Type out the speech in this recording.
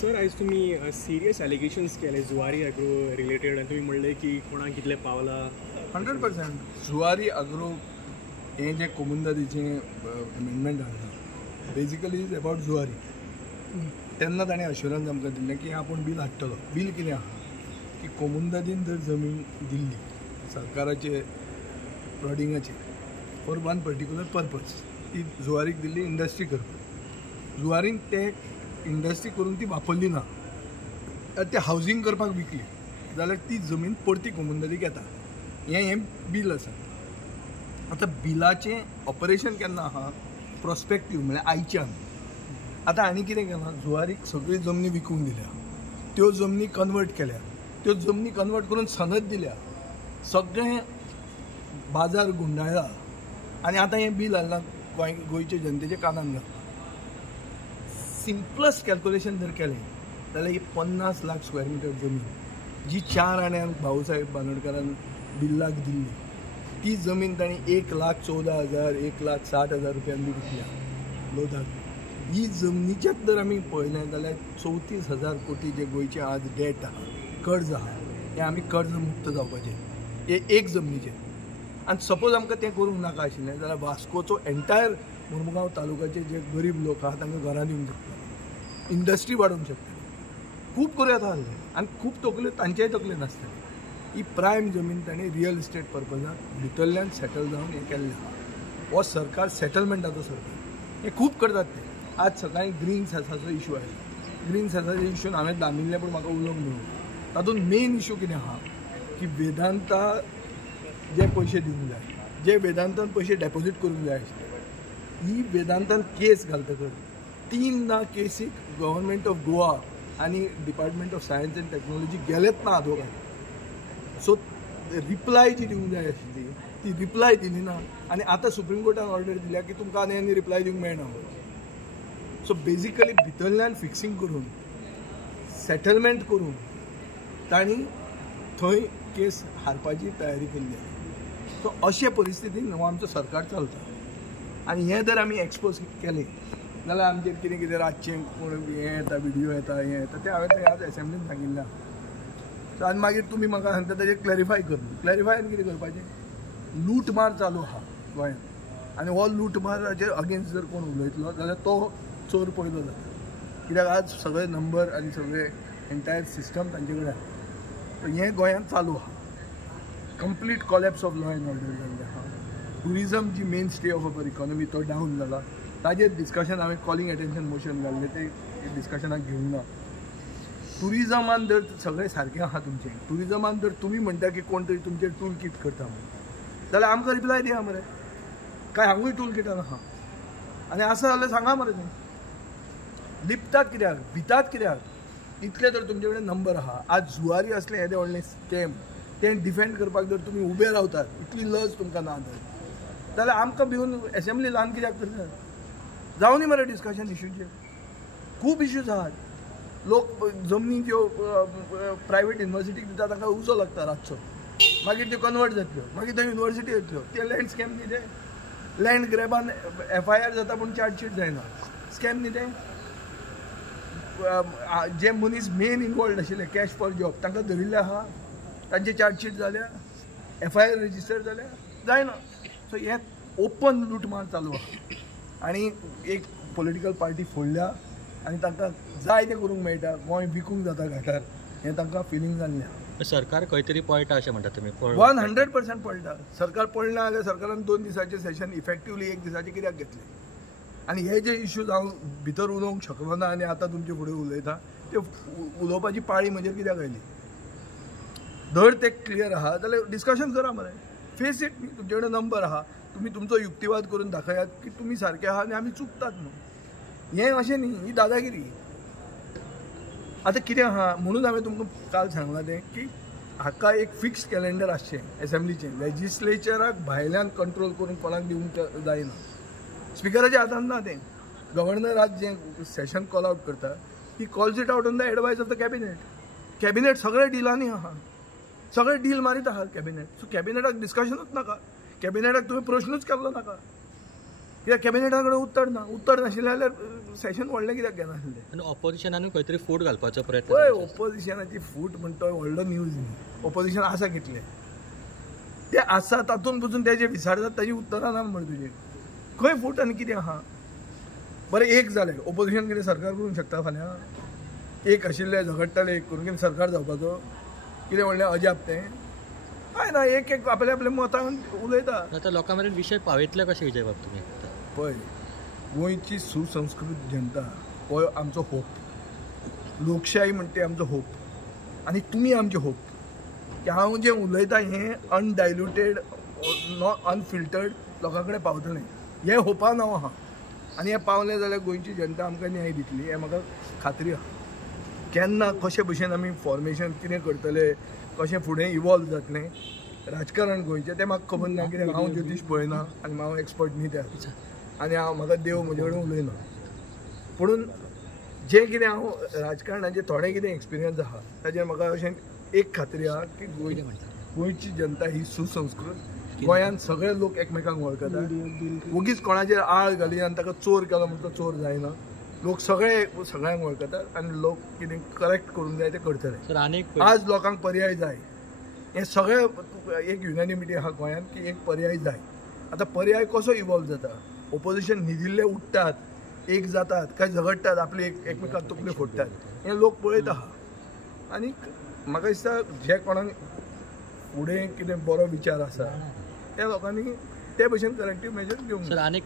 Sir आयज तुम्ही serious allegations केले जुवारी एग्रो रिलेटेड आनी तुम्ही म्हणले की कोणाक कितले पावला 100% जुवारी एग्रो हे जे कोमुंदादीचें अमेंडमेंट हाडला बेजिकली इज अबाउट जुवारी तेन्ना ताणें अश्युरन्स आमकां दिल्लें की आपूण बील हाडटलो बील कितें आहा की कोमुंदादीन जर जमीन दिल्ली सरकाराचे प्लॉडिंगाचे फॉर वन पर्टिक्युलर पर्पज ती जुवारीक दिल्ली इंडस्ट्री करपाक जुवारीन ते इंडस्ट्री करून ती वापरली ना ते हावजींग करपाक विकली जाल्यार ती जमीन परती कोमुंदादीक येता हें बील आसा आतां बिलाचें ऑपरेशन केन्ना आहा प्रॉस्पेक्टीव म्हळ्यार आयच्यान आतां आनी कितें केलां जुवारीक सगळी जमनी विकूंक दिल्या त्यो जमनी कन्वर्ट केल्या त्यो जमनी कन्वर्ट करून सनद दिल्या सगळें बाजार गुंडाळ्ळा आनी आतां हें बील हाडलां गोंयचे जनतेच्या कानान घालता सिंपलस्ट कॅल्क्युलेशन जर केलें जाल्यार ही 50 लाख स्क्वेअर मिटर जमीन जी 4 आण्यांक भाऊसाहेब बांदोडकरान बिल्लाक दिल्ली ती जमीन ताणी 1,14,000 1,60,000 रुपयान बी विकल्या लोधाक ही जमनीचेच जर आमी पळयलें जाल्यार 34,000 कोटी जे गोंयचे आज डेट आहा कर्ज आहा हें आमी कर्ज मुक्त जावपाचें हे एक जमनीचें आनी सपोज आमकां तें करूंक नाका आशिल्लें जाल्यार वास्कोचो एंटायर मुरमुगांव तालुक्याचे जे गरीब लोक आहा तांकां घरां दिवंक शकता इंडस्ट्री वाडोवंक शकता खूब करूं आसलें आनी खूब तकल्यो तांचेय तकलेन नासतलें ही प्रायम जमीन ताणें रियल इस्टेट पर्पजाक भितरल्यान सेटल जावन हें केल्लें हो सरकार सेटलमेंटाचो सरकार हें खूब करतात ते आज सकाळीं ग्रीन सेसाचो इशू आयलो ग्रीन सेसाच्या इशून हांवें दामिल्लें पूण म्हाका उलोवंक मेळूं तातूंत मेन इशू कितें आहा की वेदांता जे पयशे दिवंक जाय जे वेदांतान पयशे डेपॉझीट करूंक जाय आशिल्ले ही वेदांतान केस घालतकच 3 केसीक गव्हर्मेंट ऑफ गोवा आनी department of science end technology गेलेच ना आदोगाद सो रिप्लाय जी दिवंक जाय आशिल्ली ती रिप्लाय दिली ना आनी आतां सुप्रीम कोर्टान ऑर्डर दिल्या की तुमकां आनी रिप्लाय दिवंक मेळना सो बेजिकली भितरल्यान फिक्सिंग करून सेटलमेंट करून तांणी थंय केस हारपाची तयारी केल्ली सो अशे परिस्थितीन हो आमचो सरकार चलता आनी हें जर आमी एक्सपोज केलें जाल्यार आमचेर कितें कितें रातचें कोण हें येता विडियो येता हें येता तें हांवें आज एसेंब्लीन सांगिल्लें सो आनी मागीर तुमी म्हाका सांगता ताजेर क्लॅरिफाय कर क्लॅरिफाय कितें करपाचें लूटमार चालू आहा गोंयांत आनी हो लूटमाराचेर अगेन्स्ट जर कोण उलयतलो जाल्यार तो चोर पयलो जाता कित्याक आज सगळे नंबर आनी सगळे एंटायर सिस्टम तांचे कडेन आहा सो हें गोंयांत चालू आहा complete collapse of law and order जाल्लें आहा टुरिजम जी main stay of our economy तो डावन जाला ताजेर डिस्कशन हांवें कॉलिंग एटेन्शन मोशन घाल्लें ते डिस्कशनाक घेवंक ना टुरिजमान जर सगळें सारकें आहा तुमचें टुरिजमान जर तुमी म्हणटा की कोण तरी तुमचेर टूल किट करता म्हणून जाल्यार आमकां रिप्लाय दिया मरे काय हांगूय टूल किटान आहा आनी आसा जाल्यार सांगा मरे तुमी लिपतात कित्याक भितात कित्याक इतले जर तुमचे कडेन नंबर आहा आज जुवारी असलें येदें व्हडलें स्कॅम तें डिफेंड करपाक जर तुमी उबे रावतात इतली लज तुमकां ना जाल्यार आमकां भिवन एसेंब्ली ल्हान कित्याक करतात जावं न्ही मरे डिस्कशन इशूचेर खूब इश्यूज आहात लोक जमनी ज्यो प्रायवेट युनिवर्सिटीक दिता तांकां उजो लागता रातचो मागीर त्यो कन्वर्ट जातल्यो मागीर थंय युनिवर्सिटी येतल्यो ते लँड स्कॅम न्ही ते लँड ग्रॅबान FIR जाता पूण चार्जशीट जायना स्कॅम न्ही ते जे मनीस मेन इनवॉल्ड आशिल्ले कॅश फॉर जॉब तांकां धरिल्ले आहा तांचे चार्जशीट जाल्या FIR रेजिस्टर जाल्या जायना सो हें ओपन लूटमार चालू आहा आनी एक पॉलिटिकल पार्टी फोडल्या आनी तांकां जाय तें करूंक मेळटा गोंय विकूंक जाता घाटार हें तांकां फिलींग जाल्लें आहा सरकार खंय तरी पळटा अशें म्हणटा तुमी 100% पळटा सरकार पळना जाल्यार सरकारान 2 दिसाचें सेशन इफेक्टिवली 1 दिसाचें कित्याक घेतलें आनी हे जे इश्यूज हांव भितर उलोवंक शकलो ना आनी आतां तुमचे फुडें उलयता ते उलोवपाची पाळी म्हजेर कित्याक आयली धर ते क्लियर आहा जाल्यार डिस्कशन करा मरे फेस इट तुमचे कडेन नंबर आहा तुमी तुमचो युक्तिवाद करून दाखयात की तुमी सारके आहा आनी आमी चुकतात म्हणून हें अशें न्ही ही दादागिरी आतां कितें आहा म्हणून हांवें तुमकां काल सांगलां तें की हाका एक फिक्स कॅलेंडर आसचें एसेंब्लीचें लेजिस्लेचराक भायल्यान कंट्रोल करून कोणाक दिवंक जायना स्पिकराच्या हातान ना तें गव्हर्नर आज जें सेशन कॉल आउट करता he calls it out on the advice of the cabinet सगळे डिलांनी आहा सगळे डील मारीत आहात कॅबिनेट सो कॅबिनेटाक डिस्कशनूच नाका कॅबिनेटाक तुवें प्रश्नूच केल्लो नाका कित्याक कॅबिनेटा कडेन उत्तर नाशिल्लें जाल्यार सेशन व्हडलें कित्याक घेनाशिल्लें. आनी ऑपोजिशनानूय खंय तरी फूट घालपाचो प्रयत्न पळय करता. ऑपोजिशनाची फूट म्हणटा तो व्हडलो न्यूज न्ही. ऑपोजिशन आसा कितलें ते आसा तातूंत पसून तेजे विचारतात ताजी उत्तरां ना म्हण तुजी खंय फूट आनी कितें आहा. बरें एक जालें ऑपोजिशन कितें सरकार करूंक शकता फाल्यां. एक आशिल्लें झगडटालें एक करून कितें सरकार जावपाचो कितें व्हडलें अजाप तें काय ना. एक एक आपल्या आपल्या मतान उलयता. आतां लोकां मेरेन विशय पावयतले कशे विजय बाब तुमी. पळय गोंयची सुसंस्कृत जनता हो आमचो होप. लोकशाही म्हणटा आमचो होप आनी आमचे होप की हांव जें उलयतां हें अनडायल्युटेड अनफिल्टर्ड लोकां कडेन पावतलें हें होपान हांव आहा. आनी हें पावलें जाल्यार गोंयची जनता आमकां न्याय दितली हें म्हाका खात्री आहा. केन्ना कशे भशेन आमी फॉर्मेशन कितें करतले कशें फुडें इवॉल्व जातलें राजकारण गोंयचें तें म्हाका खबर ना कित्याक हांव ज्योतीश पळयना आनी हांव एक्सपर्ट न्ही त्या आनी म्हाका देव म्हजे कडेन उलयना. पुणून जें कितें हांव राजकारणाचें थोडें कितें एक्सपिरियन्स आहा ताचेर म्हाका अशें एक खात्री आहा की गोंयची जनता ही सुसंस्कृत. गोंयांत सगळे लोक एकमेकांक वळखतात. उगीच कोणाचेर आळ घाली आनी ताका चोर केलो म्हणून तो चोर जायना. लोक सगळ्यांक वळखतात आनी लोक कितें करेक्ट करूंक जाय तें करतले. आज लोकांक पर्याय जाय हें सगळें एक युनॅनिमिटी आहा गोंयांत की एक पर्याय जाय. आतां पर्याय कसो इवॉल्व जाता. ऑपोजिशन न्हिदिल्ले उठतात एक जातात काय झगडटात आपले एकमेकांक तकले फोडटात हें लोक पळयत आहा. आनी म्हाका दिसता जे कोणाक फुडें कितें बरो विचार आसा त्या लोकांनी ते भशेन करेक्टीव मेजर्स घेवंक जाय.